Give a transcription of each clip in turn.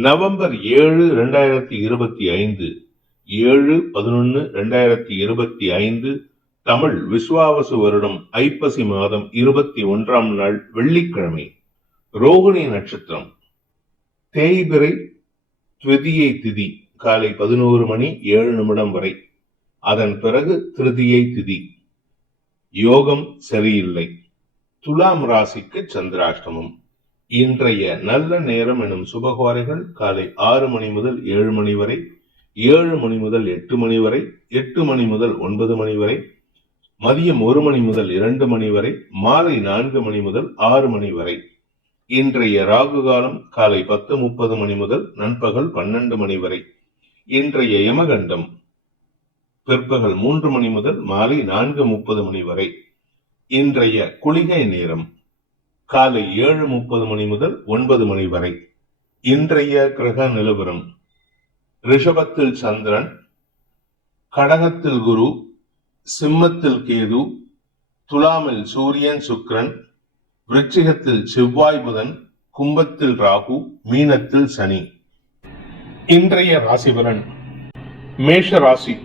November ஏழு ரெண்டாயிரத்தி இருபத்தி ஐந்து ஏழு பதினொன்று ரெண்டாயிரத்தி இருபத்தி ஐந்து தமிழ் விஸ்வாவசு வருடம் ஐப்பசி மாதம் இருபத்தி ஒன்றாம் நாள் வெள்ளிக்கிழமை ரோகிணி நட்சத்திரம் தேய்பிறை துவதியை திதி காலை பதினோரு மணி ஏழு நிமிடம் வரை. அதன் பிறகு திருதியை திதி. யோகம் சரியில்லை. துலாம் ராசிக்கு சந்திராஷ்டமம். இன்றைய நல்ல நேரம் எனும் சுபகோரைகள் காலை ஆறு மணி முதல் ஏழு மணி வரை ஏழு மணி முதல் எட்டு மணி வரை எட்டு மணி முதல் ஒன்பது மணி வரை மதியம் ஒரு மணி முதல் இரண்டு மணி வரை மாலை நான்கு மணி முதல் ஆறு மணி வரை. இன்றைய ராகு காலம் காலை பத்து முப்பது மணி முதல் நண்பகல் பன்னெண்டு மணி வரை. இன்றைய யமகண்டம் பிற்பகல் மூன்று மணி முதல் மாலை நான்கு முப்பது மணி வரை. இன்றைய குளிகை நேரம் காலை ஏழு முப்பது மணி முதல் ஒன்பது மணி வரை. இன்றைய கிரக நிலவரம். ரிஷபத்தில் சந்திரன் கடகத்தில் குரு சிம்மத்தில் கேது துலாமில் சூரியன் சுக்ரன் விருச்சிகத்தில் செவ்வாய் புதன் கும்பத்தில் ராகு மீனத்தில் சனி. இன்றைய ராசிபலன். மேஷ ராசி.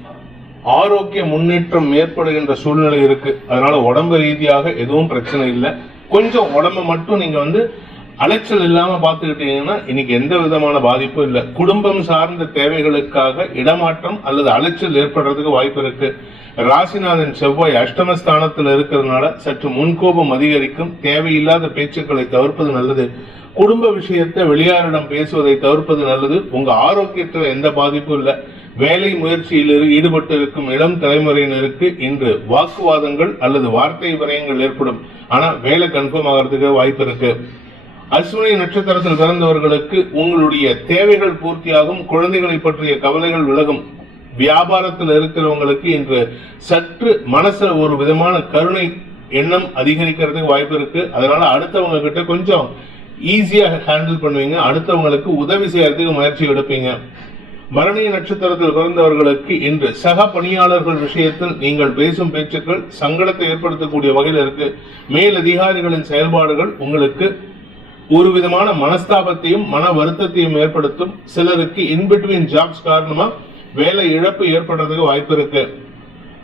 ஆரோக்கிய முன்னேற்றம் ஏற்படுகின்ற சூழ்நிலை இருக்கு. அதனால உடம்பு ரீதியாக எதுவும் பிரச்சனை இல்லை. கொஞ்சம் உடம்ப மட்டும் நீங்க வந்து அலைச்சல் இல்லாம பாத்துக்கிட்டீங்கன்னா இன்னைக்கு எந்த விதமான பாதிப்பும் இல்லை. குடும்பம் சார்ந்த தேவைகளுக்காக இடமாற்றம் அல்லது அலைச்சல் ஏற்படுறதுக்கு வாய்ப்பு இருக்கு. ராசிநாதன் செவ்வாய் அஷ்டமஸ்தானத்தில் இருக்கிறதுனால சற்று முன்கோபம் அதிகரிக்கும். தேவையில்லாத பேச்சுக்களை தவிர்ப்பது நல்லது. குடும்ப விஷயத்தை வெளியாரிடம் பேசுவதை தவிர்ப்பது நல்லது. உங்க ஆரோக்கியத்துல எந்த பாதிப்பும் இல்லை. வேலை முயற்சியில் ஈடுபட்டு இருக்கும் இளம் தலைமுறையினருக்கு இன்று வாக்குவாதங்கள் அல்லது வார்த்தை விரயங்கள் ஏற்படும். ஆனால் வேலை கன்ஃபார்ம் ஆகிறதுக்கு வாய்ப்பு இருக்கு. அஸ்வினி நட்சத்திரத்தில் பிறந்தவர்களுக்கு உங்களுடைய தேவைகள் பூர்த்தியாகும் குழந்தைகளை பற்றிய கவலைகள் விலகும். வியாபாரத்தில் இருக்கிறவங்களுக்கு இன்று சற்று மனசுல ஒரு விதமான கருணை எண்ணம் அதிகரிக்கிறதுக்கு வாய்ப்பு இருக்கு. அதனால அடுத்தவங்க கிட்ட கொஞ்சம் ஈஸியாக ஹேண்டில் பண்ணுவீங்க. அடுத்தவங்களுக்கு உதவி செய்யறதுக்கு முயற்சி எடுப்பீங்க. மரணிய நட்சத்திரத்தில் பிறந்தவர்களுக்கு இன்று சக பணியாளர்கள் விஷயத்தில் நீங்கள் பேசும் பேச்சுக்கள் சங்கடத்தை ஏற்படுத்தக்கூடிய வகையில் இருக்கு. மேல் அதிகாரிகளின் செயல்பாடுகள் உங்களுக்கு ஒரு விதமான மனஸ்தாபத்தையும் மன வருத்தத்தையும் ஏற்படுத்தும். சிலருக்கு இன்பிட்வீன் ஜாப்ஸ் காரணமா வேலை இழப்பு ஏற்படுறதுக்கு வாய்ப்பு இருக்கு.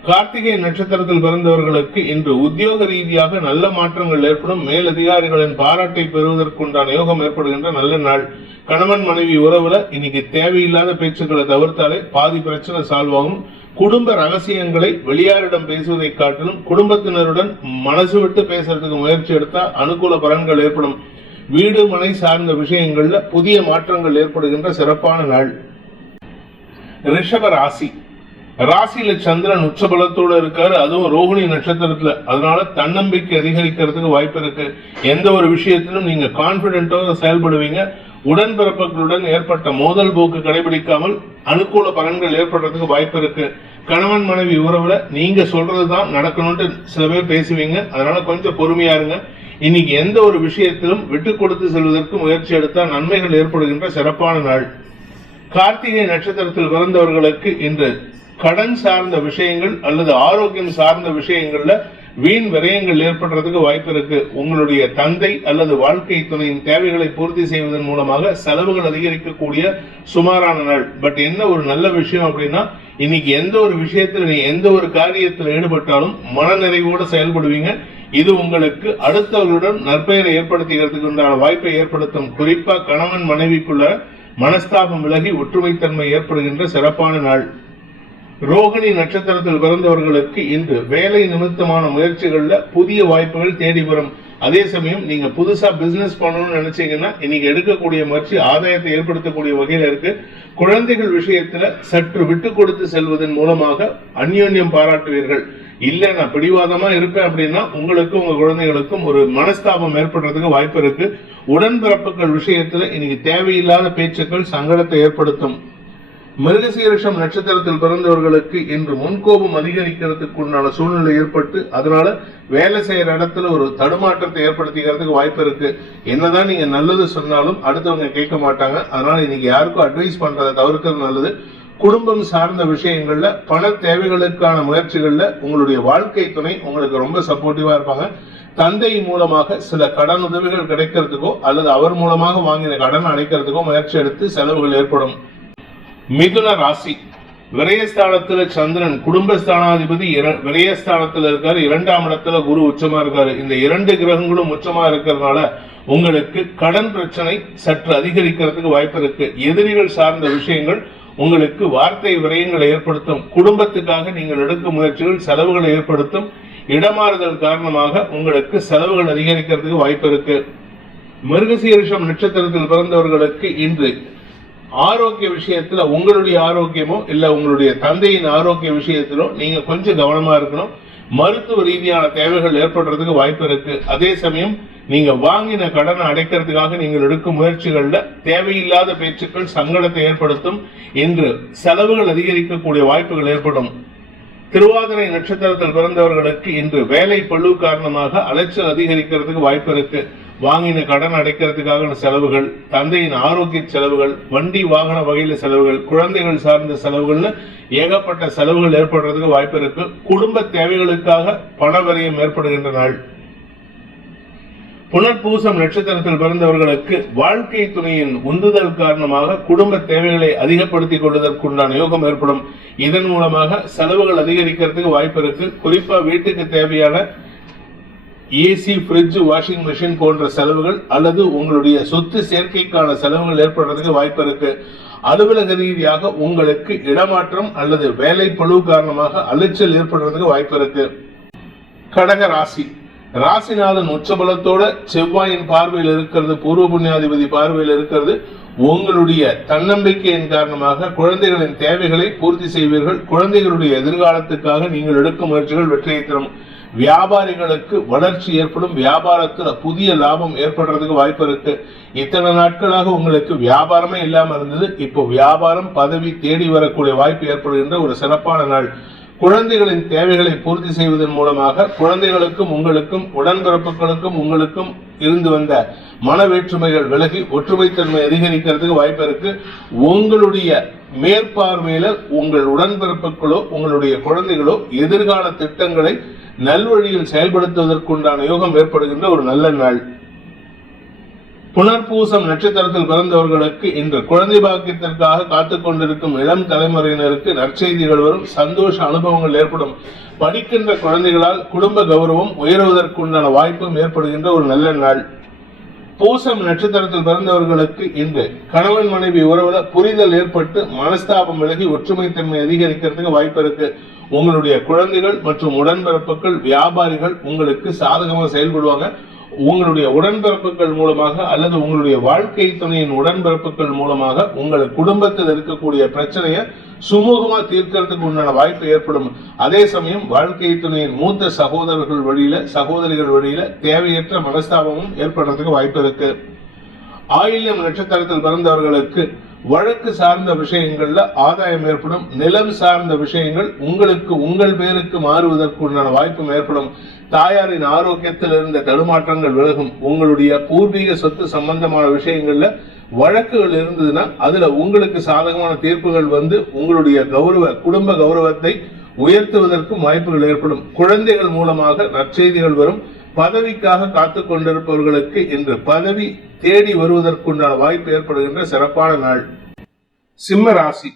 கார்த்திகை நட்சத்திரத்தில் பிறந்தவர்களுக்கு இன்று உத்தியோக ரீதியாக நல்ல மாற்றங்கள் ஏற்படும். மேலதிகாரிகளின் பாராட்டை பெறுவதற்குண்டான யோகம் ஏற்படுகின்ற நல்ல நாள். கணவன் மனைவி உறவுல இன்னைக்கு தேவையில்லாத பேச்சுக்களை தவிர்த்தாலே பாதி பிரச்சனை சால்வ் ஆகும். குடும்ப ரகசியங்களை வெளியாரிடம் பேசுவதை காட்டிலும் குடும்பத்தினருடன் மனசு விட்டு பேசுறதுக்கு முயற்சி எடுத்தால் அனுகூல பலன்கள் ஏற்படும். வீடு மனை சார்ந்த விஷயங்கள்ல புதிய மாற்றங்கள் ஏற்படுகின்ற சிறப்பான நாள். ரிஷப ராசி. ராசியில சந்திரன் உச்சபலத்தோட இருக்காரு. அதுவும் ரோஹிணி நட்சத்திரத்துல. அதனால தன்னம்பிக்கை அதிகரிக்கிறதுக்கு வாய்ப்பு இருக்கு. எந்த ஒரு விஷயத்திலும் நீங்க கான்பிடென்டோட செயல்படுவீங்க. உடன்பிறப்புகளுடன் ஏற்பட்ட மோதல் போக்கு கடைபிடிக்காமல் அனுகூல பலன்கள் ஏற்படுறதுக்கு வாய்ப்பு இருக்கு. கணவன் மனைவி உறவுல நீங்க சொல்றதுதான் நடக்கணும்னு சில பேர் பேசுவீங்க. அதனால கொஞ்சம் பொறுமையா இருங்க. இன்னைக்கு எந்த ஒரு விஷயத்திலும் விட்டு கொடுத்து செல்வதற்கு முயற்சி எடுத்தால் நன்மைகள் ஏற்படுகின்ற சிறப்பான நாள். கார்த்திகை நட்சத்திரத்தில் பிறந்தவர்களுக்கு இன்று கடன் சார்ந்த விஷயங்கள் அல்லது ஆரோக்கியம் சார்ந்த விஷயங்கள்ல வீண் விரயங்கள் ஏற்படுறதுக்கு வாய்ப்பு இருக்கு. உங்களுடைய தந்தை அல்லது வாழ்க்கை துணையின் தேவைகளை பூர்த்தி செய்வதன் மூலமாக செலவுகள் அதிகரிக்கக்கூடிய சுமாரான நாள். பட் என்ன ஒரு நல்ல விஷயம் அப்படின்னா இன்னைக்கு எந்த ஒரு விஷயத்துல நீ எந்த ஒரு காரியத்தில் ஈடுபட்டாலும் மனநிறைவோடு செயல்படுவீங்க. இது உங்களுக்கு அடுத்தவர்களுடன் நற்பெயரை ஏற்படுத்துகிறதுக்கு உண்டான வாய்ப்பை ஏற்படுத்தும். குறிப்பா கணவன் மனைவிக்குள்ள மனஸ்தாபம் விலகி ஒற்றுமைத்தன்மை ஏற்படுகின்ற சிறப்பான நாள். ரோகிணி நட்சத்திரத்தில் பிறந்தவர்களுக்கு இன்று வேலை நிமித்தமான முயற்சிகள்ல புதிய வாய்ப்புகள் தேடி வரும். அதே சமயம் நீங்க புதுசா பிசினஸ் பண்ணணும்னு நினைச்சீங்கன்னா இன்னைக்கு எடுக்கக்கூடிய முயற்சி ஆதாயத்தை ஏற்படுத்தக்கூடிய வகையில இருக்கு. குழந்தைகள் விஷயத்துல சற்று விட்டு கொடுத்து செல்வதன் மூலமாக அந்யோன்யம் பாராட்டுவீர்கள். இல்ல நான் பிடிவாதமா இருப்பேன் அப்படின்னா உங்களுக்கும் உங்க குழந்தைகளுக்கும் ஒரு மனஸ்தாபம் ஏற்படுறதுக்கு வாய்ப்பு இருக்கு. உடன்பிறப்புகள் விஷயத்துல இன்னைக்கு தேவையில்லாத பேச்சுக்கள் சங்கடத்தை ஏற்படுத்தும். மிருகசீரஷம் நட்சத்திரத்தில் பிறந்தவர்களுக்கு இன்று முன்கோபம் அதிகரிக்கிறதுக்கு உண்டான சூழ்நிலை ஏற்பட்டு அதனால வேலை செய்யற இடத்துல ஒரு தடுமாற்றத்தை ஏற்படுத்திக்கிறதுக்கு வாய்ப்பு இருக்கு. என்னதான் நீங்க நல்லது சொன்னாலும் அடுத்தவங்க கேட்க மாட்டாங்க. அதனால இன்னைக்கு யாருக்கும் அட்வைஸ் பண்றதை தவிர்க்கிறது நல்லது. குடும்பம் சார்ந்த விஷயங்கள்ல பண தேவைகளுக்கான முயற்சிகள்ல உங்களுடைய வாழ்க்கை துணை உங்களுக்கு ரொம்ப சப்போர்ட்டிவா இருப்பாங்க. தந்தை மூலமாக சில கடன் உதவிகள் கிடைக்கிறதுக்கோ அல்லது அவர் மூலமாக வாங்கின கடன் அடைக்கிறதுக்கோ முயற்சி எடுத்து செலவுகள் ஏற்படும். மிதுன ராசி. விரயஸ்தானத்துல சந்திரன் குடும்பஸ்தானாதிபதி இர- விரயஸ்தானத்துல இருக்காரு. இரண்டாம் இடத்துல குரு உச்சமா இருக்காரு. இந்த இரண்டு கிரகங்களும் உச்சமா இருக்கிறதுனால உங்களுக்கு கடன் பிரச்சனை சற்று அதிகரிக்கிறதுக்கு வாய்ப்பு இருக்கு. எதிரிகள் சார்ந்த விஷயங்கள் உங்களுக்கு வார்த்தை விரயங்களை ஏற்படுத்தும். குடும்பத்துக்காக நீங்கள் எடுக்கும் முயற்சிகள் செலவுகளை ஏற்படுத்தும். இடமாறுதல் காரணமாக உங்களுக்கு செலவுகள் அதிகரிக்கிறதுக்கு வாய்ப்பு இருக்கு. மிருகசீரிஷம் நட்சத்திரத்தில் பிறந்தவர்களுக்கு இன்று ஆரோக்கிய விஷயத்துல உங்களுடைய ஆரோக்கியமோ இல்ல உங்களுடைய தந்தையின் ஆரோக்கிய விஷயத்திலோ நீங்க கொஞ்சம் கவனமா இருக்கணும். மருத்துவ ரீதியான தேவைகள் ஏற்படுறதுக்கு வாய்ப்பு இருக்கு. அதே சமயம் நீங்க வாங்கின கடனை அடைக்கிறதுக்காக நீங்கள் எடுக்கும் முயற்சிகள்ல தேவையில்லாத பேச்சுக்கள் சங்கடத்தை ஏற்படுத்தும். என்று செலவுகள் அதிகரிக்கக்கூடிய வாய்ப்புகள் ஏற்படும். திருவாதிரை நட்சத்திரத்தில் பிறந்தவர்களுக்கு இன்று வேலை பழு காரணமாக அலைச்சல் அதிகரிக்கிறதுக்கு வாய்ப்பு இருக்கு. வாங்கின கடன் அடைக்கிறதுக்கான செலவுகள் தந்தையின் ஆரோக்கிய செலவுகள் வண்டி வாகன வகையில செலவுகள் குழந்தைகள் சார்ந்த செலவுகள்னு ஏகப்பட்ட செலவுகள் ஏற்படுறதுக்கு வாய்ப்பு இருக்கு. குடும்ப தேவைகளுக்காக பண விரயம் ஏற்படுகின்ற நாள். புனர்பூசம் நட்சத்திரத்தில் பிறந்தவர்களுக்கு வாழ்க்கை துணையின் உந்துதல் காரணமாக குடும்ப தேவைகளை அதிகப்படுத்திக் கொள்வதற்குண்டான யோகம் ஏற்படும். இதன் மூலமாக செலவுகள் அதிகரிக்கிறதுக்கு வாய்ப்பு இருக்கு. குறிப்பா வீட்டுக்கு தேவையான ஏசி ஃப்ரிட்ஜ் வாஷிங் மிஷின் போன்ற செலவுகள் அல்லது உங்களுடைய சொத்து சேர்க்கைக்கான செலவுகள் ஏற்படுறதுக்கு வாய்ப்பு இருக்கு. அலுவலக ரீதியாக உங்களுக்கு இடமாற்றம் அல்லது வேலை பழுவு காரணமாக அலைச்சல் ஏற்படுறதுக்கு வாய்ப்பு இருக்கு. கடக ராசி. ராசிநாதன் உச்சபலத்தோட செவ்வாயின் பார்வையில் இருக்கிறது பூர்வ புண்ணியாதிபதி பார்வையில் இருக்கிறது. உங்களுடைய தன்னம்பிக்கையின் காரணமாக குழந்தைகளின் தேவைகளை பூர்த்தி செய்வீர்கள். குழந்தைகளுடைய எதிர்காலத்துக்காக நீங்கள் எடுக்கும் முயற்சிகள் வெற்றியை தரும். வியாபாரிகளுக்கு வளர்ச்சி ஏற்படும். வியாபாரத்தில் புதிய லாபம் ஏற்படுறதுக்கு வாய்ப்பு இருக்கு. இத்தனை நாட்களாக உங்களுக்கு வியாபாரமே இல்லாமல் இருந்தது. இப்போ வியாபாரம் பதவி தேடி வரக்கூடிய வாய்ப்பு ஏற்படுகின்ற ஒரு சிறப்பான நாள். குழந்தைகளின் தேவைகளை பூர்த்தி செய்வதன் மூலமாக குழந்தைகளுக்கும் உங்களுக்கும் உடன்பிறப்புகளுக்கும் உங்களுக்கும் இருந்து வந்த மன வேற்றுமைகள் விலகி ஒற்றுமைத்தன்மை அதிகரிக்கிறதுக்கு வாய்ப்பு இருக்கு. உங்களுடைய மேற்பார்வையில உங்கள் உடன்பிறப்புகளோ உங்களுடைய குழந்தைகளோ எதிர்கால திட்டங்களை நல்வழியில் செயல்படுத்துவதற்குண்டான யோகம் ஏற்படுகின்ற ஒரு நல்ல நாள். புனர்பூசம் நட்சத்திரத்தில் பிறந்தவர்களுக்கு இன்று குழந்தை பாக்கியத்திற்காக காத்துக்கொண்டிருக்கும் இளம் தலைமுறையினருக்கு நற்செய்திகள் வரும் சந்தோஷ அனுபவங்கள் ஏற்படும். படிக்கின்ற குழந்தைகளால் குடும்ப கௌரவம் உயருவதற்குண்டான வாய்ப்பும் ஏற்படுகின்ற ஒரு நல்ல நாள். பூசம் நட்சத்திரத்தில் பிறந்தவர்களுக்கு இன்று கணவன் மனைவி உறவுல புரிதல் ஏற்பட்டு மனஸ்தாபம் விலகி ஒற்றுமைத்தன்மை அதிகரிக்கிறதுக்கு வாய்ப்பு இருக்கு. உங்களுடைய குழந்தைகள் மற்றும் உடன்பிறப்புகள் வியாபாரிகள் உங்களுக்கு சாதகமாக செயல்படுவாங்க. உங்களுடைய உடன்பிறப்புகள் மூலமாக அல்லது உங்களுடைய வாழ்க்கை துணையின் உடன்பிறப்புகள் மூலமாக உங்கள் குடும்பத்தில் இருக்கக்கூடிய பிரச்சனையை சுமூகமா தீர்க்கறதுக்கு உண்டான வாய்ப்பு ஏற்படும். அதே சமயம் வாழ்க்கை துணையின் மூத்த சகோதரர்கள் வழியில சகோதரிகள் வழியில தேவையற்ற மனஸ்தாபமும் ஏற்படுறதுக்கு வாய்ப்பு இருக்கு. ஆயில்யம் நட்சத்திரத்தில் பிறந்தவர்களுக்கு வழக்கு சார்ந்த விஷயங்கள்ல ஆதாயம் ஏற்படும் நிலம் சார்ந்த விஷயங்கள் உங்களுக்கு உங்கள் பேருக்கு மாறுவதற்கு உண்டான வாய்ப்பும் ஏற்படும். தாயாரின் ஆரோக்கியத்தில் இருந்த தடுமாற்றங்கள் விலகும். உங்களுடைய பூர்வீக சொத்து சம்பந்தமான விஷயங்கள்ல வழக்குகள் இருந்ததுன்னா அதுல உங்களுக்கு சாதகமான தீர்ப்புகள் வந்து உங்களுடைய கௌரவ குடும்ப கௌரவத்தை உயர்த்துவதற்கும் வாய்ப்புகள் ஏற்படும். குழந்தைகள் மூலமாக நற்செய்திகள் வரும். பதவிக்காக காத்துக் கொண்டிருப்பவர்களுக்கு இன்று பதவி தேடி வருவதற்குண்டான வாய்ப்பு ஏற்படுகின்ற சிறப்பான நாள். சிம்ம ராசி.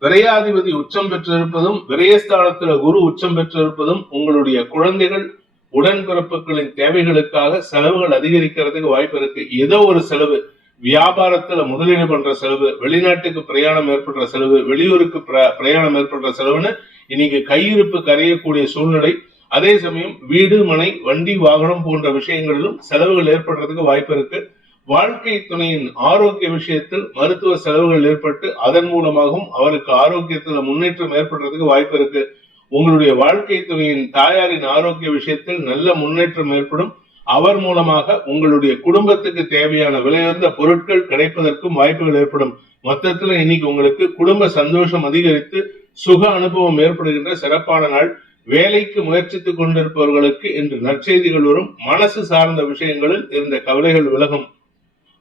விரையாதிபதி உச்சம் பெற்றிருப்பதும் விரயஸ்தானத்துல குரு உச்சம் பெற்றிருப்பதும் உங்களுடைய குழந்தைகள் உடன்பிறப்புகளின் தேவைகளுக்காக செலவுகள் அதிகரிக்கிறதுக்கு வாய்ப்பு இருக்கு. ஏதோ ஒரு செலவு வியாபாரத்துல முதலீடு பண்ற செலவு வெளிநாட்டுக்கு பிரயாணம் ஏற்படுற செலவு வெளியூருக்கு பிரயாணம் ஏற்படுற செலவுன்னு இன்னைக்கு கையிருப்பு கரையக்கூடிய சூழ்நிலை அதே சமயம் வீடு மனை வண்டி வாகனம் போன்ற விஷயங்களிலும் செலவுகள் ஏற்படுறதுக்கு வாய்ப்பு இருக்கு. வாழ்க்கை துணையின் ஆரோக்கிய விஷயத்தில் மருத்துவ செலவுகள் ஏற்பட்டு அதன் மூலமாகவும் அவருக்கு ஆரோக்கியத்துல முன்னேற்றம் ஏற்படுறதுக்கு வாய்ப்பு இருக்கு. உங்களுடைய வாழ்க்கை துணையின் தாயாரின் ஆரோக்கிய விஷயத்தில் நல்ல முன்னேற்றம் ஏற்படும். அவர் மூலமாக உங்களுடைய குடும்பத்துக்கு தேவையான விலையுயர்ந்த பொருட்கள் கிடைப்பதற்கும் வாய்ப்புகள் ஏற்படும். மொத்தத்துல இன்னைக்கு உங்களுக்கு குடும்ப சந்தோஷம் அதிகரித்து சுக அனுபவம் ஏற்படுகின்ற சிறப்பான நாள். வேலைக்கு முயற்சித்துக் கொண்டிருப்பவர்களுக்கு இன்று நற்செய்திகள் வரும். மனசு சார்ந்த விஷயங்களில் இருந்த கவலைகள் விலகும்.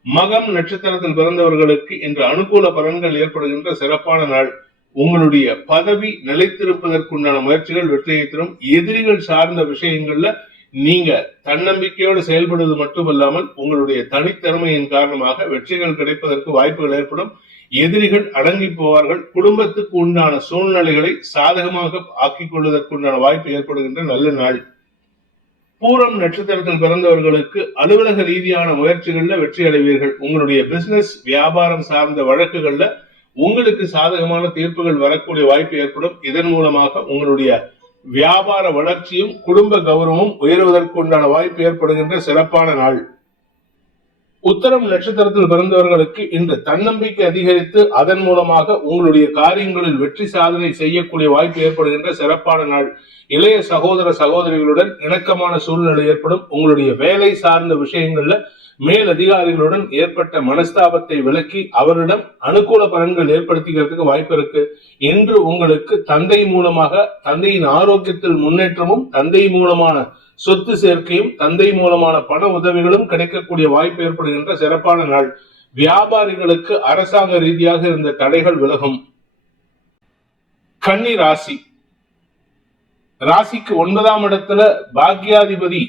மகம் நட்சத்திரத்தில் பிறந்தவர்களுக்கு இன்று அனுகூல பலன்கள் ஏற்படுகின்ற சிறப்பான நாள். உங்களுடைய பதவி நிலைத்திருப்பதற்குண்டான முயற்சிகள் வெற்றியை தரும். எதிரிகள் சார்ந்த விஷயங்கள்ல நீங்க தன்னம்பிக்கையோடு செயல்படுவது மட்டுமல்லாமல் உங்களுடைய தனித்திறமையின் காரணமாக வெற்றிகள் கிடைப்பதற்கு வாய்ப்புகள் ஏற்படும். எதிரிகள் அடங்கி போவார்கள். குடும்பத்துக்கு உண்டான சூழ்நிலைகளை சாதகமாக ஆக்கிக் கொள்வதற்குண்டான வாய்ப்பு ஏற்படுகின்ற நல்ல நாள். பூரம் நட்சத்திரத்தில் பிறந்தவர்களுக்கு அலுவலக ரீதியான முயற்சிகள்ல வெற்றி அடைவீர்கள். உங்களுடைய பிசினஸ் வியாபாரம் சார்ந்த வழக்குகள்ல உங்களுக்கு சாதகமான தீர்ப்புகள் வரக்கூடிய வாய்ப்பு ஏற்படும். இதன் மூலமாக உங்களுடைய வியாபார வளர்ச்சியும் குடும்ப கௌரவமும் உயர்வதற்குண்டான வாய்ப்பு ஏற்படுகின்ற சிறப்பான நாள். உத்தரம் நட்சத்திரத்தில் பிறந்தவர்களுக்கு இன்று தன்னம்பிக்கை அதிகரித்து அதன் மூலமாக உங்களுடைய காரியங்களில் வெற்றி சாதனை செய்யக்கூடிய வாய்ப்பு ஏற்படுகின்ற சிறப்பான நாள். இளைய சகோதர சகோதரிகளுடன் இணக்கமான சூழ்நிலை ஏற்படும். உங்களுடைய வேலை சார்ந்த விஷயங்கள்ல மேல் அதிகாரிகளுடன் ஏற்பட்ட மனஸ்தாபத்தை விலக்கி அவரிடம் அனுகூல பலன்கள் ஏற்படுத்திக்கிறதுக்கு வாய்ப்பு இருக்கு. இன்று உங்களுக்கு தந்தை மூலமாக தந்தையின் ஆரோக்கியத்தில் முன்னேற்றமும் தந்தை மூலமான சொத்து சேர்க்கையும் தந்தை மூலமான பண உதவிகளும் கிடைக்கக்கூடிய வாய்ப்பு ஏற்படுகின்ற சிறப்பான நாள். வியாபாரிகளுக்கு அரசாங்க ரீதியாக இருந்த தடைகள் விலகும். கன்னி ராசி. ராசிக்கு ஒன்பதாம் இடத்துல பாக்யாதிபதி.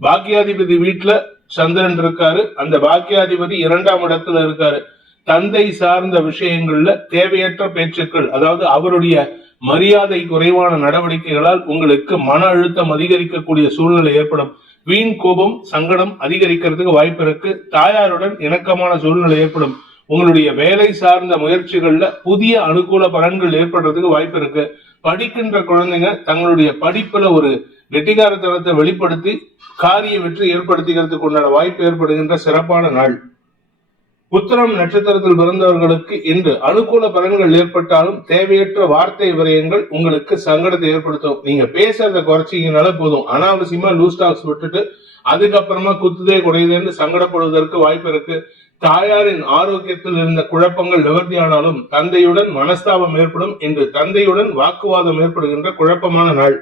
பாக்யாதிபதி வீட்டுல சந்திரன் இருக்காரு. அந்த பாக்யாதிபதி இரண்டாம் இடத்துல இருக்காரு. தந்தை சார்ந்த விஷயங்கள்ல தேவையற்ற பேச்சுக்கள் அதாவது அவருடைய மரியாதை குறைவான நடவடிக்கைகளால் உங்களுக்கு மன அழுத்தம் அதிகரிக்கக்கூடிய சூழ்நிலை ஏற்படும். வீண் கோபம் சங்கடம் அதிகரிக்கிறதுக்கு வாய்ப்பு இருக்கு. தாயாருடன் இணக்கமான சூழ்நிலை ஏற்படும். உங்களுடைய வேலை சார்ந்த முயற்சிகள்ல புதிய அனுகூல பலன்கள் ஏற்படுறதுக்கு வாய்ப்பு இருக்கு. படிக்கின்ற குழந்தைங்க தங்களுடைய படிப்புல ஒரு வெட்டிகாரத்தனத்தை வெளிப்படுத்தி காரிய வெற்றி ஏற்படுத்திக்கிறதுக்கு உண்டான வாய்ப்பு ஏற்படுகின்ற சிறப்பான நாள். உத்தரம் நட்சத்திரத்தில் பிறந்தவர்களுக்கு இன்று அனுகூல பலன்கள் ஏற்பட்டாலும் தேவையற்ற வார்த்தை விரயங்கள் உங்களுக்கு சங்கடத்தை ஏற்படுத்தும். நீங்க பேசுறத குறைச்சிங்கனால போதும். அனாவசியமா லூஸ் டாக்ஸ் விட்டுட்டு அதுக்கப்புறமா குத்துதே குறையுதுன்னு சங்கடப்படுவதற்கு வாய்ப்பு இருக்கு. தாயாரின் ஆரோக்கியத்தில் இருந்த குழப்பங்கள் நிவர்த்தியானாலும் தந்தையுடன் மனஸ்தாபம் ஏற்படும். என்று தந்தையுடன் வாக்குவாதம் ஏற்படுகின்ற குழப்பமான நாள்.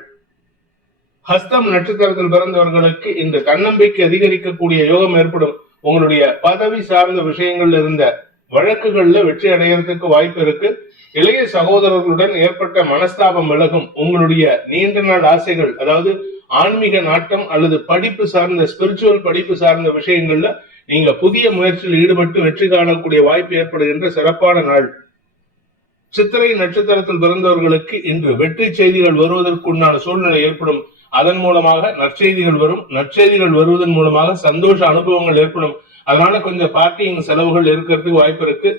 ஹஸ்தம் நட்சத்திரத்தில் பிறந்தவர்களுக்கு இந்த தன்னம்பிக்கை அதிகரிக்கக்கூடிய யோகம் ஏற்படும். உங்களுடைய பதவி சார்ந்த விஷயங்கள்ல இருந்த வழக்குகள்ல வெற்றி அடையறதுக்கு வாய்ப்பு இருக்கு. இளைய சகோதரர்களுடன் ஏற்பட்ட மனஸ்தாபம் விலகும். உங்களுடைய நீண்ட நாள் ஆசைகள் அதாவது ஆன்மீக நாட்டம் அல்லது படிப்பு சார்ந்த ஸ்பிரிச்சுவல் படிப்பு சார்ந்த விஷயங்கள்ல நீங்க புதிய முயற்சியில் ஈடுபட்டு வெற்றி காணக்கூடிய வாய்ப்பு ஏற்படுகின்ற சிறப்பான நாள். சித்திரை நட்சத்திரத்தில் பிறந்தவர்களுக்கு இன்று வெற்றி செய்திகள் வருவதற்குண்டான சூழ்நிலை ஏற்படும். அதன் மூலமாக நற்செய்திகள் வரும். நற்செய்திகள் வருவதன் மூலமாக சந்தோஷ அனுபவங்கள் ஏற்படும். அதனால கொஞ்சம் பார்ட்டிங் செலவுகள் இருக்கிறதுக்கு வாய்ப்பு இருக்கு.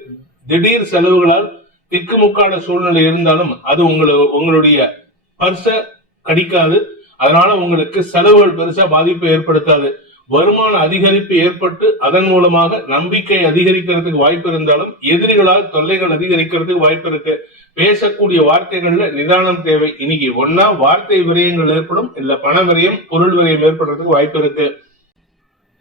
திடீர் செலவுகளால் திக்குமுக்கான சூழ்நிலை இருந்தாலும் அது உங்களை உங்களுடைய பர்ச கடிக்காது. அதனால உங்களுக்கு செலவுகள் பெருசா பாதிப்பை ஏற்படுத்தாது. வருமான அதிகரிப்பு ஏற்பட்டு அதன் மூலமாக நம்பிக்கை அதிகரிக்கிறதுக்கு வாய்ப்பு இருந்தாலும் எதிரிகளால் தொல்லைகள் அதிகரிக்கிறதுக்கு வாய்ப்பு இருக்கு. பேசக்கூடிய வார்த்தைகள்ல நிதானம் தேவை. இன்னைக்கு ஒன்னா வார்த்தை விரயங்கள் ஏற்படும் இல்ல பண விரயம் பொருள் விரயம் ஏற்படுறதுக்கு வாய்ப்பு இருக்கு.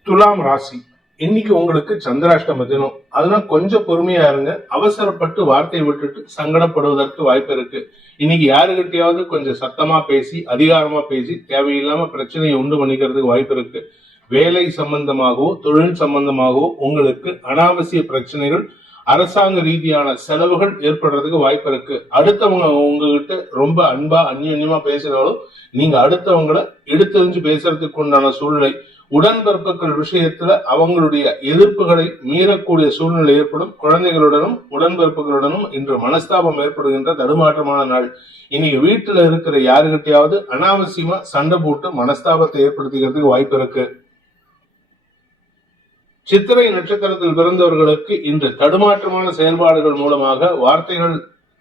துலாம் ராசி. இன்னைக்கு உங்களுக்கு சந்திராஷ்டம தினம். அதனால கொஞ்சம் பொறுமையா இருங்க. அவசரப்பட்டு வார்த்தை விட்டுட்டு சங்கடப்படுவதற்கு வாய்ப்பு இருக்கு. இன்னைக்கு யாருகிட்டயாவது கொஞ்சம் சத்தமா பேசி அதிகாரமா பேசி தேவையில்லாம பிரச்சனையை உண்டு பண்ணிக்கிறதுக்கு வாய்ப்பு இருக்கு. வேலை சம்பந்தமாகவோ தொழில் சம்பந்தமாகவோ உங்களுக்கு அனாவசிய பிரச்சனைகள் அரசாங்க ரீதியான செலவுகள் ஏற்படுறதுக்கு வாய்ப்பு இருக்கு. அடுத்தவங்க உங்ககிட்ட ரொம்ப அன்பா அந்யோன்யமா பேசுறாலும் நீங்க அடுத்தவங்களை எடுத்தெறிஞ்சு பேசுறதுக்கு உண்டான சூழ்நிலை உடன்பிறப்புகள் விஷயத்துல அவங்களுடைய எதிர்ப்புகளை மீறக்கூடிய சூழ்நிலை ஏற்படும். குழந்தைகளுடனும் உடன்பிறப்புகளுடனும் இன்று மனஸ்தாபம் ஏற்படுகின்ற தடுமாற்றமான நாள். இன்னைக்கு வீட்டுல இருக்கிற யாருகிட்டையாவது அனாவசியமா சண்டை போட்டு மனஸ்தாபத்தை ஏற்படுத்திக்கிறதுக்கு வாய்ப்பு இருக்கு. சித்திரை நட்சத்திரத்தில் பிறந்தவர்களுக்கு இன்று தடுமாற்றமான செயல்பாடுகள் மூலமாக வார்த்தைகள்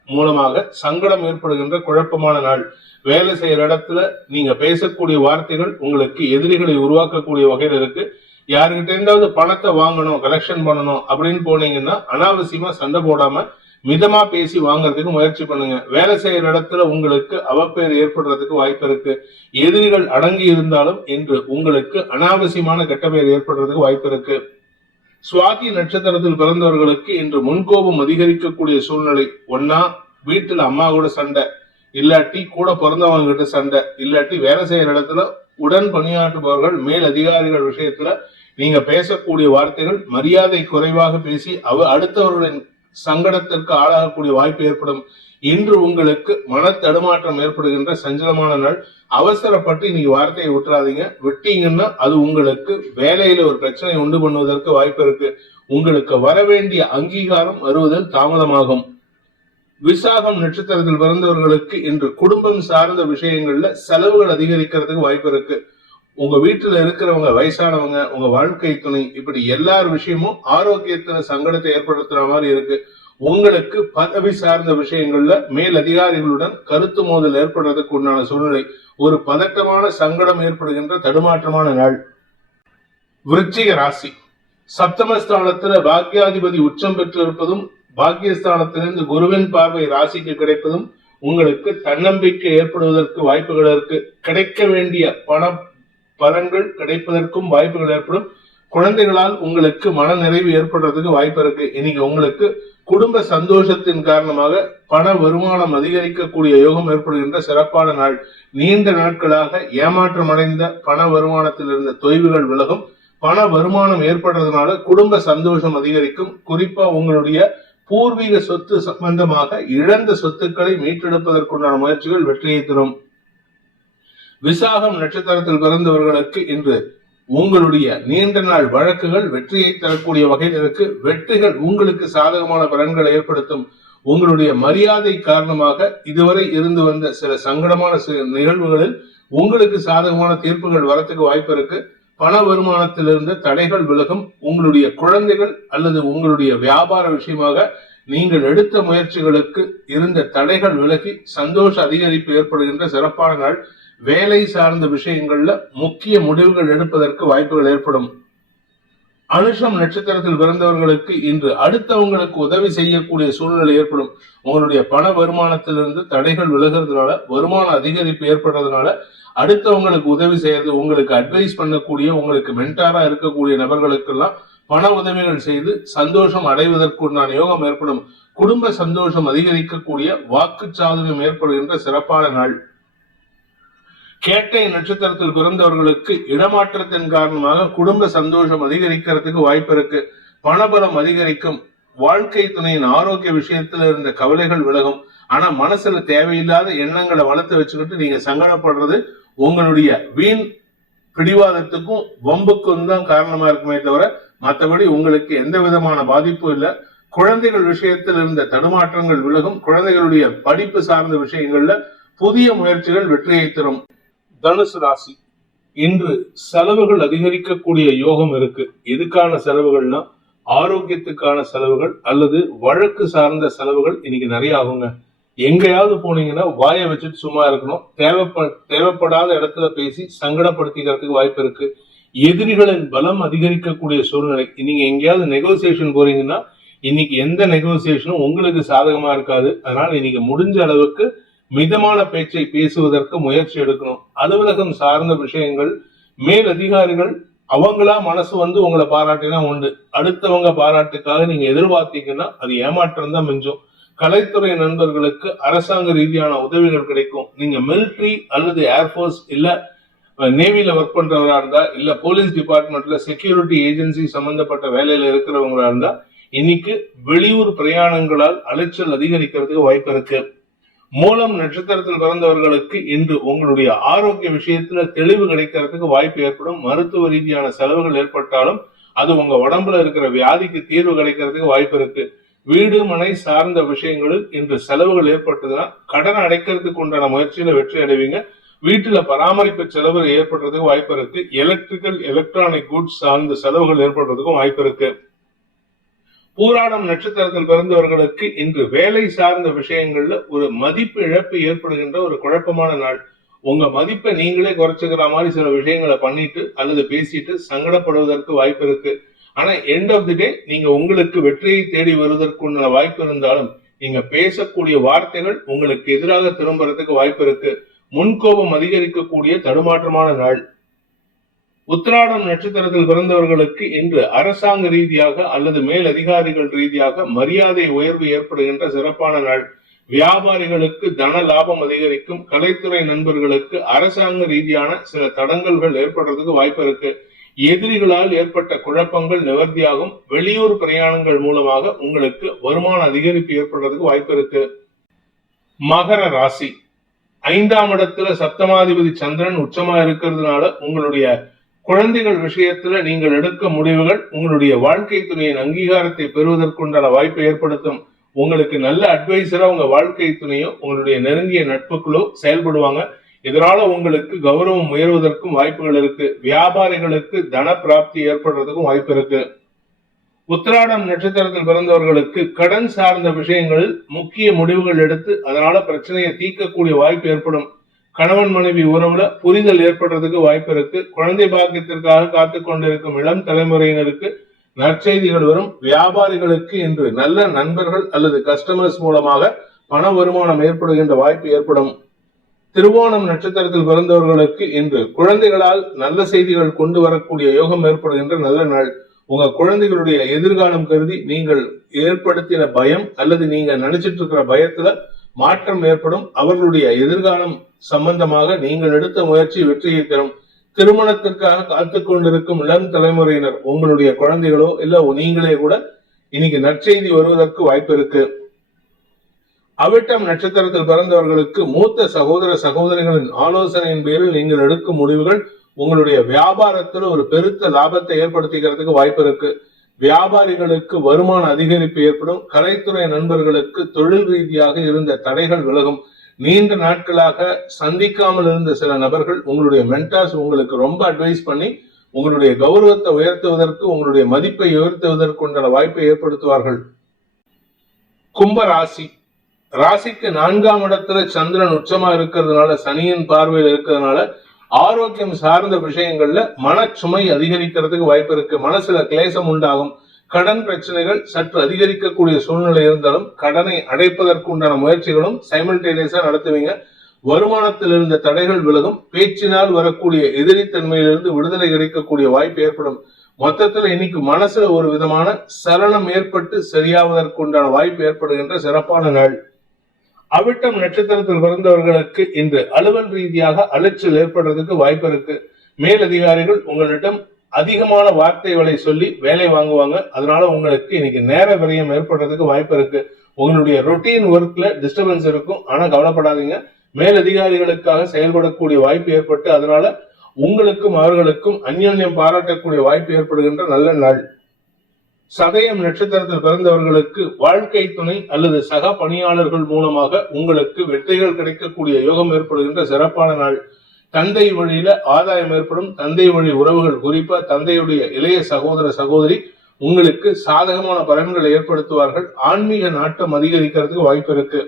மூலமாக சங்கடம் ஏற்படுகின்ற குழப்பமான நாள். வேலை செய்யற இடத்துல நீங்க பேசக்கூடிய வார்த்தைகள் உங்களுக்கு எதிரிகளை உருவாக்கக்கூடிய வகையில் இருக்கு. யாருக்கிட்ட இருந்தாவது பணத்தை வாங்கணும் கலெக்ஷன் பண்ணணும் அப்படின்னு போனீங்கன்னா அனாவசியமா சண்டை போடாம மிதமா பேசி வாங்குறதுக்கு முயற்சி பண்ணுங்க. வேலை செய்யற இடத்துல உங்களுக்கு அவப்பெயர் ஏற்படுறதுக்கு வாய்ப்பு இருக்கு. எதிரிகள் அடங்கி இருந்தாலும் இன்று உங்களுக்கு அனாவசியமான கெட்ட பெயர் ஏற்படுறதுக்கு வாய்ப்பு இருக்கு. சுவாதி நட்சத்திரத்தில் பிறந்தவர்களுக்கு இன்று முன்கோபம் அதிகரிக்கக்கூடிய சூழ்நிலை. ஒன்னா வீட்டுல அம்மா கூட சண்டை. இல்லாட்டி கூட பிறந்தவங்க கிட்ட சண்டை. இல்லாட்டி வேலை செய்யற இடத்துல உடன் பணியாற்றுபவர்கள் மேல் அதிகாரிகள் விஷயத்துல நீங்க பேசக்கூடிய வார்த்தைகள் மரியாதை குறைவாக பேசி அவ அடுத்தவர்களின் சங்கடத்திற்கு ஆளாகக்கூடிய வாய்ப்பு ஏற்படும். இன்று உங்களுக்கு மன தடுமாற்றம் ஏற்படுகின்ற சஞ்சலமான நாள். அவசரப்பட்டு இன்னைக்கு வார்த்தையை விட்டுறாதீங்க. விட்டீங்கன்னா அது உங்களுக்கு வேலையில ஒரு பிரச்சனை உண்டு பண்ணுவதற்கு வாய்ப்பு இருக்கு. உங்களுக்கு வர வேண்டிய அங்கீகாரம் வருவதில் தாமதமாகும். விசாகம் நட்சத்திரத்தில் பிறந்தவர்களுக்கு இன்று குடும்பம் சார்ந்த விஷயங்கள்ல செலவுகள் அதிகரிக்கிறதுக்கு வாய்ப்பு இருக்கு. உங்க வீட்டுல இருக்கிறவங்க வயசானவங்க உங்க வாழ்க்கை துணை இப்படி எல்லார் விஷயமும் ஆரோக்கியத்துல சங்கடத்தை ஏற்படுத்துற மாதிரி இருக்கு. உங்களுக்கு பதவி சார்ந்த விஷயங்கள்ல மேல் அதிகாரிகளுடன் கருத்து மோதல் ஏற்படுறதுக்கு உண்டான சூழ்நிலை ஒரு பதட்டமான சங்கடம் ஏற்படுகின்ற தடுமாற்றமான நாள். விருச்சிக ராசி. சப்தமஸ்தானத்துல பாக்யாதிபதி உச்சம் பெற்றிருப்பதும் பாக்கியஸ்தானத்திலிருந்து குருவின் பார்வை ராசிக்கு கிடைப்பதும் உங்களுக்கு தன்னம்பிக்கை ஏற்படுவதற்கு வாய்ப்புகள் இருக்கு. கிடைக்க வேண்டிய பண பலன்கள் கிடைப்பதற்கும் வாய்ப்புகள் ஏற்படும். குழந்தைகளால் உங்களுக்கு மன நிறைவு ஏற்படுறதுக்கு வாய்ப்பு இருக்கு. இன்னைக்கு உங்களுக்கு குடும்ப சந்தோஷத்தின் காரணமாக பண வருமானம் அதிகரிக்கக்கூடிய யோகம் ஏற்படுகின்ற சிறப்பான நாள். நீண்ட நாட்களாக ஏமாற்றம் அடைந்த பண வருமானத்தில் இருந்த தொய்வுகள் விலகும். பண வருமானம் ஏற்படுறதுனால குடும்ப சந்தோஷம் அதிகரிக்கும். குறிப்பா உங்களுடைய பூர்வீக சொத்து சம்பந்தமாக இழந்த சொத்துக்களை மீட்டெடுப்பதற்குண்டான முயற்சிகள் வெற்றியை தரும். விசாகம் நட்சத்திரத்தில் பிறந்தவர்களுக்கு இன்று உங்களுடைய நீண்ட நாள் வழக்குகள் வெற்றியை தரக்கூடிய வகையில் இருக்கு வெற்றிகள் உங்களுக்கு சாதகமான பலன்களை ஏற்படுத்தும் உங்களுடைய மரியாதை காரணமாக இதுவரை இருந்து வந்த சில சங்கடமான சில நிகழ்வுகளில் உங்களுக்கு சாதகமான தீர்ப்புகள் வரத்துக்கு வாய்ப்பு இருக்கு. பண வருமானத்திலிருந்து தடைகள் விலகும். உங்களுடைய குழந்தைகள் அல்லது உங்களுடைய வியாபார விஷயமாக நீங்கள் எடுத்த முயற்சிகளுக்கு இருந்த தடைகள் விலகி சந்தோஷ அதிகரிப்பு ஏற்படுகின்ற சிறப்பான நாள். வேலை சார்ந்த விஷயங்கள்ல முக்கிய முடிவுகள் எடுப்பதற்கு வாய்ப்புகள் ஏற்படும். அனுஷம் நட்சத்திரத்தில் பிறந்தவர்களுக்கு இன்று அடுத்தவங்களுக்கு உதவி செய்யக்கூடிய சூழ்நிலை ஏற்படும். உங்களுடைய பண வருமானத்திலிருந்து தடைகள் விலகிறதுனால வருமான அதிகரிப்பு ஏற்படுறதுனால அடுத்தவங்களுக்கு உதவி செய்யறது உங்களுக்கு அட்வைஸ் பண்ணக்கூடிய உங்களுக்கு மென்டாரா இருக்கக்கூடிய நபர்களுக்கெல்லாம் பண உதவிகள் செய்து சந்தோஷம் அடைவதற்குண்டான யோகம் ஏற்படும். குடும்ப சந்தோஷம் அதிகரிக்கக்கூடிய வாக்கு சாதனம் ஏற்படுகின்ற சிறப்பான நாள். கேட்டை நட்சத்திரத்தில் பிறந்தவர்களுக்கு இடமாற்றத்தின் காரணமாக குடும்ப சந்தோஷம் அதிகரிக்கிறதுக்கு வாய்ப்பு இருக்கு. பணபலம் அதிகரிக்கும். வாழ்க்கை துணையின் ஆரோக்கிய விஷயத்துல இருந்த கவலைகள் விலகும். ஆனா மனசுல தேவையில்லாத எண்ணங்களை வளர்த்து வச்சுக்கிட்டு நீங்க சங்கடப்படுறது உங்களுடைய வீண் பிடிவாதத்துக்கும் வம்புக்கும் தான் காரணமா இருக்குமே தவிர மற்றபடி உங்களுக்கு எந்த விதமான பாதிப்பும் இல்லை. குழந்தைகள் விஷயத்தில் இருந்த தடுமாற்றங்கள் விலகும். குழந்தைகளுடைய படிப்பு சார்ந்த விஷயங்கள்ல புதிய முயற்சிகள் வெற்றியை தரும். தனுசு ராசி இன்று செலவுகள் அதிகரிக்கக்கூடிய யோகம் இருக்கு. எதுக்கான செலவுகள்னா ஆரோக்கியத்துக்கான செலவுகள் அல்லது வழக்கு சார்ந்த செலவுகள் இன்னைக்கு நிறைய ஆகுங்க. எங்கேயாவது போனீங்கன்னா வாயை வச்சுட்டு சும்மா இருக்கணும். தேவைப்ப தேவைப்படாத இடத்துல பேசி சங்கடப்படுத்திக்கிறதுக்கு வாய்ப்பு இருக்கு. எதிரிகளின் பலம் அதிகரிக்கக்கூடிய சூழ்நிலை. நீங்க எங்கேயாவது நெகோசியேஷன் போறீங்கன்னா இன்னைக்கு எந்த நெகோசியேஷனும் உங்களுக்கு சாதகமா இருக்காது. அதனால இன்னைக்கு முடிஞ்ச அளவுக்கு மிதமான பேச்சை பேசுவதற்கு முயற்சி எடுக்கணும். அலுவலகம் சார்ந்த விஷயங்கள் மேல் அதிகாரிகள் அவங்களா மனசு வந்து உங்களை பாராட்டினா உண்டு. அடுத்தவங்க பாராட்டுக்காக நீங்க எதிர்பார்த்தீங்கன்னா அது ஏமாற்றம் தான் மிஞ்சும். கலைத்துறை நண்பர்களுக்கு அரசாங்க ரீதியான உதவிகள் கிடைக்கும். நீங்க மிலிட்ரி அல்லது ஏர்ஃபோர்ஸ் இல்ல நேவியில ஒர்க் பண்றவரா இருந்தா இல்ல போலீஸ் டிபார்ட்மெண்ட்ல செக்யூரிட்டி ஏஜென்சி சம்பந்தப்பட்ட வேலையில இருக்கிறவங்களா இருந்தா இன்னைக்கு வெளியூர் பிரயாணங்களால் அலைச்சல் அதிகரிக்கிறதுக்கு வாய்ப்பு இருக்கு. மூலம் நட்சத்திரத்தில் பிறந்தவர்களுக்கு இன்று உங்களுடைய ஆரோக்கிய விஷயத்துல தெளிவு கிடைக்கிறதுக்கு வாய்ப்பு ஏற்படும். மருத்துவ ரீதியான செலவுகள் ஏற்பட்டாலும் அது உங்க உடம்புல இருக்கிற வியாதிக்கு தீர்வு கிடைக்கிறதுக்கு வாய்ப்பு இருக்கு. வீடு மனை சார்ந்த விஷயங்களில் இன்று செலவுகள் ஏற்பட்டதுன்னா கடன் அடைக்கிறதுக்கு உண்டான முயற்சியில வெற்றி அடைவீங்க. வீட்டுல பராமரிப்பு செலவு ஏற்படுறதுக்கு வாய்ப்பு இருக்கு. எலக்ட்ரிக்கல் எலக்ட்ரானிக் குட்ஸ் சார்ந்த செலவுகள் ஏற்படுறதுக்கும் வாய்ப்பு இருக்கு. பூராடம் நட்சத்திரத்தில் பிறந்தவர்களுக்கு இன்று வேலை சார்ந்த விஷயங்கள்ல ஒரு மதிப்பு இழப்பு ஏற்படுகின்ற ஒரு குழப்பமான நாள். உங்க மதிப்பை நீங்களே குறைச்சுக்கிற மாதிரி சில விஷயங்களை பண்ணிட்டு அல்லது பேசிட்டு சங்கடப்படுவதற்கு வாய்ப்பு இருக்கு. ஆனா எண்ட் ஆஃப் தி டே நீங்க உங்களுக்கு வெற்றியை தேடி வருவதற்குண்டான வாய்ப்பு இருந்தாலும் நீங்க பேசக்கூடிய வார்த்தைகள் உங்களுக்கு எதிராக திரும்புறதுக்கு வாய்ப்பு இருக்கு. முன்கோபம் அதிகரிக்கக்கூடிய தடுமாற்றமான நாள். உத்திராடம் நட்சத்திரத்தில் பிறந்தவர்களுக்கு இன்று அரசாங்க ரீதியாக அல்லது மேல் அதிகாரிகள் ரீதியாக மரியாதை உயர்வு ஏற்படுகின்ற சிறப்பான நாள். வியாபாரிகளுக்கு தன லாபம் அதிகரிக்கும். கலைத்துறை நண்பர்களுக்கு அரசாங்க ரீதியான சில தடங்கல்கள் ஏற்படுறதுக்கு வாய்ப்பு இருக்கு. எதிரிகளால் ஏற்பட்ட குழப்பங்கள் நிவர்த்தியாகும். வெளியூர் பிரயாணங்கள் மூலமாக உங்களுக்கு வருமான அதிகரிப்பு ஏற்படுறதுக்கு வாய்ப்பு இருக்கு. மகர ராசி. ஐந்தாம் இடத்துல சப்தமாதிபதி சந்திரன் உச்சமா இருக்கிறதுனால உங்களுடைய குழந்தைகள் விஷயத்துல நீங்கள் எடுக்க முடிவுகள் உங்களுடைய வாழ்க்கை துணையின் அங்கீகாரத்தை பெறுவதற்குண்டான வாய்ப்பை ஏற்படுத்தும். உங்களுக்கு நல்ல அட்வைசரா உங்க வாழ்க்கை துணையோ உங்களுடைய நெருங்கிய நட்புகளோ செயல்படுவாங்க. இதனால உங்களுக்கு கௌரவம் உயர்வதற்கும் வாய்ப்புகள் இருக்கு. வியாபாரிகளுக்கு தன பிராப்தி ஏற்படுறதுக்கும் வாய்ப்பு இருக்கு. உத்திராடம் நட்சத்திரத்தில் பிறந்தவர்களுக்கு கடன் சார்ந்த விஷயங்களில் முக்கிய முடிவுகள் எடுத்து அதனால பிரச்சனையை தீர்க்கக்கூடிய வாய்ப்பு ஏற்படும். கணவன் மனைவி உறவுல புரிதல் ஏற்படுறதுக்கு வாய்ப்பு இருக்கு. குழந்தை பாக்கியத்திற்காக காத்து கொண்டிருக்கும் இளம் தலைமுறையினருக்கு நற்செய்திகள் வரும். வியாபாரிகளுக்கு இன்று நல்ல நண்பர்கள் அல்லது கஸ்டமர்ஸ் மூலமாக பண வருமானம் ஏற்படுகின்ற வாய்ப்பு ஏற்படும். திருவோணம் நட்சத்திரத்தில் பிறந்தவர்களுக்கு இன்று குழந்தைகளால் நல்ல செய்திகள் கொண்டு வரக்கூடிய யோகம் ஏற்படுகின்ற நல்ல நாள். உங்க குழந்தைகளுடைய எதிர்காலம் கருதி நீங்கள் ஏற்படுத்தின பயம் அல்லது நீங்க நினைச்சிட்டு இருக்கிற பயத்துல மாற்றம் ஏற்படும். அவர்களுடைய எதிர்காலம் சம்பந்தமாக நீங்கள் எடுத்த முயற்சி வெற்றியை தரும். திருமணத்திற்காக காத்து கொண்டிருக்கும் இளம் தலைமுறையினர் உங்களுடைய குழந்தைகளோ இல்ல நீங்களே கூட இன்னைக்கு நற்செய்தி வருவதற்கு வாய்ப்பு இருக்கு. அவிட்டம் நட்சத்திரத்தில் பிறந்தவர்களுக்கு மூத்த சகோதர சகோதரிகளின் ஆலோசனையின் பேரில் நீங்கள் எடுக்கும் முடிவுகள் உங்களுடைய வியாபாரத்தில் ஒரு பெருத்த லாபத்தை ஏற்படுத்திக்கிறதுக்கு வாய்ப்பு இருக்கு. வியாபாரிகளுக்கு வருமான அதிகரிப்பு ஏற்படும். கலைத்துறை நண்பர்களுக்கு தொழில் ரீதியாக இருந்த தடைகள் விலகும். நீண்ட நாட்களாக சந்திக்காமல் இருந்த சில நபர்கள் உங்களுடைய மென்டாஸ் உங்களுக்கு ரொம்ப அட்வைஸ் பண்ணி உங்களுடைய கௌரவத்தை உயர்த்துவதற்கு உங்களுடைய மதிப்பை உயர்த்துவதற்கு உண்டான வாய்ப்பை ஏற்படுத்துவார்கள். கும்ப ராசி. ராசிக்கு நான்காம் இடத்துல சந்திரன் உச்சமா இருக்கிறதுனால சனியின் பார்வையில் இருக்கிறதுனால ஆரோக்கியம் சார்ந்த விஷயங்கள்ல மனச்சுமை அதிகரிக்கிறதுக்கு வாய்ப்பு இருக்கு. மனசுல கிளேசம் உண்டாகும். கடன் பிரச்சனைகள் சற்று அதிகரிக்கக்கூடிய சூழ்நிலை இருந்தாலும் கடனை அடைப்பதற்குண்டான முயற்சிகளும் சைமல்டேனியஸா நடத்துவீங்க. வருமானத்தில் இருந்த தடைகள் விலகும். பேச்சினால் வரக்கூடிய எதிரித்தன்மையிலிருந்து விடுதலை கிடைக்கக்கூடிய வாய்ப்பு ஏற்படும். மொத்தத்துல இன்னைக்கு மனசுல ஒரு விதமான சலனம் ஏற்பட்டு சரியாவதற்குண்டான வாய்ப்பு ஏற்படுகின்ற சிறப்பான நாள். அவிட்டம் நட்சத்திரத்தில் பிறந்தவர்களுக்கு இன்று அலுவல் ரீதியாக அலைச்சல் ஏற்படுறதுக்கு வாய்ப்பு இருக்கு. மேலதிகாரிகள் உங்களிடம் அதிகமான வார்த்தைகளை சொல்லி வேலை வாங்குவாங்க. அதனால உங்களுக்கு இன்னைக்கு நேர விரயம் ஏற்படுறதுக்கு வாய்ப்பு இருக்கு. உங்களுடைய ரொட்டீன் ஒர்க்ல டிஸ்டர்பன்ஸ் இருக்கும். ஆனா கவலைப்படாதீங்க. மேலதிகாரிகளுக்காக செயல்படக்கூடிய வாய்ப்பு ஏற்பட்டு அதனால உங்களுக்கும் அவர்களுக்கும் அந்யோன்யம் பாராட்டக்கூடிய வாய்ப்பு ஏற்படுகின்ற நல்ல நாள். சதயம் நட்சத்திரத்தில் பிறந்தவர்களுக்கு வாழ்க்கை துணை அல்லது சக பணியாளர்கள் மூலமாக உங்களுக்கு வெற்றிகள் கிடைக்கக்கூடிய யோகம் ஏற்படுகின்ற சிறப்பான நாள். தந்தை வழியில ஆதாயம் ஏற்படும். தந்தை வழி உறவுகள் குறிப்பா தந்தையுடைய இளைய சகோதர சகோதரி உங்களுக்கு சாதகமான பலன்களை ஏற்படுத்துவார்கள். ஆன்மீக நாட்டம் அதிகரிக்கிறதுக்கு வாய்ப்பு இருக்கு.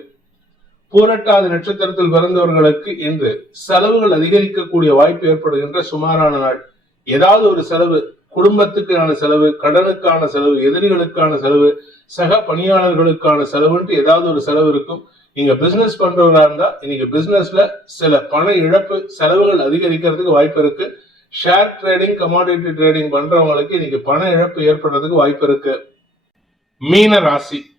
பூரட்டாத நட்சத்திரத்தில் பிறந்தவர்களுக்கு இன்று செலவுகள் அதிகரிக்கக்கூடிய வாய்ப்பு ஏற்படுகின்ற சுமாரான நாள். ஏதாவது ஒரு செலவு குடும்பத்துக்கான செலவு கடனுக்கான செலவு எதிரிகளுக்கான செலவு சக பணியாளர்களுக்கான செலவுன்ட்டு ஏதாவது ஒரு செலவு இருக்கும். நீங்க பிசினஸ் பண்றவங்களா இருந்தா இன்னைக்கு பிசினஸ்ல சில பண இழப்பு செலவுகள் அதிகரிக்கிறதுக்கு வாய்ப்பு இருக்கு. ஷேர் ட்ரேடிங் கமாடிட்டி ட்ரேடிங் பண்றவங்களுக்கு இன்னைக்கு பண இழப்பு ஏற்படுறதுக்கு வாய்ப்பு இருக்கு. மீன ராசி.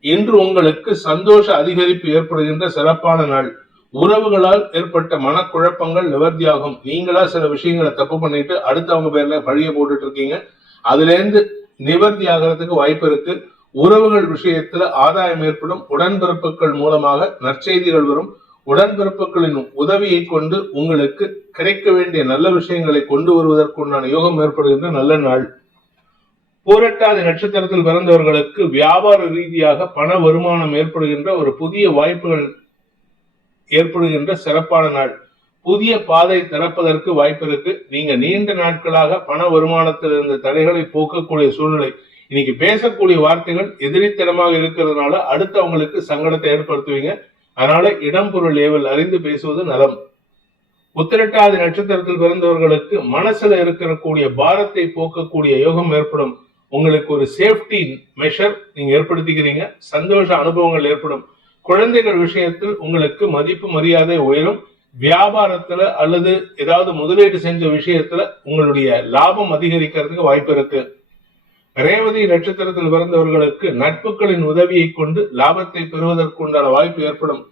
இன்று உங்களுக்கு சந்தோஷ அதிகரிப்பு ஏற்படுகின்ற சிறப்பான நாள். உறவுகளால் ஏற்பட்ட மனக்குழப்பங்கள் நிவர்த்தியாகும். நீங்களா சில விஷயங்களை தப்பு பண்ணிட்டு அடுத்தவங்க பேர்ல பழிய போட்டுட்டு இருக்கீங்க அதுல இருந்து நிவர்த்தி ஆகிறதுக்கு வாய்ப்பு இருக்கு. உறவுகள் விஷயத்துல ஆதாயம் ஏற்படும். உடன்பிறப்புகள் மூலமாக நற்செய்திகள் வரும். உடன்பிறப்புகளின் உதவியை கொண்டு உங்களுக்கு கிடைக்க வேண்டிய நல்ல விஷயங்களை கொண்டு வருவதற்குண்டான யோகம் ஏற்படுகின்ற நல்ல நாள். பூரட்டாதி நட்சத்திரத்தில் பிறந்தவர்களுக்கு வியாபார ரீதியாக பண வருமானம் ஏற்படுகின்ற ஒரு புதிய வாய்ப்புகள் ஏற்படுகின்ற சிறப்பான நாள். புதிய பாதை திறப்பதற்கு வாய்ப்பு இருக்கு நீங்க நீண்ட நாட்களாக பண வருமானத்தில் இருந்த தடைகளை போக்கக்கூடிய சூழ்நிலை. இன்னைக்கு பேசக்கூடிய வார்த்தைகள் எதிரித்தனமாக இருக்கிறதுனால அடுத்தவங்களுக்கு சங்கடத்தை ஏற்படுத்துவீங்க. அதனால இடம் பொருள் ஏவல் அறிந்து பேசுவது நலம். உத்திரட்டாதி நட்சத்திரத்தில் பிறந்தவர்களுக்கு மனசுல இருக்கக்கூடிய பாரத்தை போக்கக்கூடிய யோகம் ஏற்படும். உங்களுக்கு ஒரு சேஃப்டி மெஷர் நீங்க ஏற்படுத்திக்கிறீங்க. சந்தோஷ அனுபவங்கள் ஏற்படும். குழந்தைகள் விஷயத்தில் உங்களுக்கு மதிப்பு மரியாதை உயரும். வியாபாரத்துல அல்லது ஏதாவது முதலீடு செஞ்ச விஷயத்துல உங்களுடைய லாபம் அதிகரிக்கிறதுக்கு வாய்ப்பு இருக்கு. ரேவதி நட்சத்திரத்தில் பிறந்தவர்களுக்கு நட்புகளின் உதவியை கொண்டு லாபத்தை பெறுவதற்குண்டான வாய்ப்பு ஏற்படும்.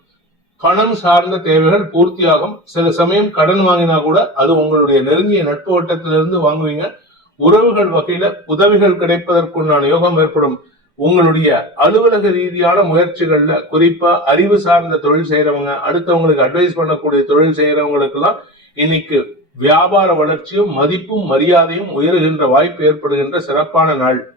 பணம் சார்ந்த தேவைகள் பூர்த்தியாகும். சில சமயம் கடன் வாங்கினா கூட அது உங்களுடைய நெருங்கிய நட்பு வட்டத்திலிருந்து வாங்குவீங்க. உறவுகள் வகையில உதவிகள் கிடைப்பதற்குண்டான யோகம் ஏற்படும். உங்களுடைய அலுவலக ரீதியான முயற்சிகள்ல குறிப்பா அறிவு சார்ந்த தொழில் செய்யறவங்க அடுத்தவங்களுக்கு அட்வைஸ் பண்ணக்கூடிய தொழில் செய்யறவங்களுக்கு எல்லாம் இன்னைக்கு வியாபார வளர்ச்சியும் மதிப்பும் மரியாதையும் உயர்கின்ற வாய்ப்பு ஏற்படுகின்ற சிறப்பான நாள்.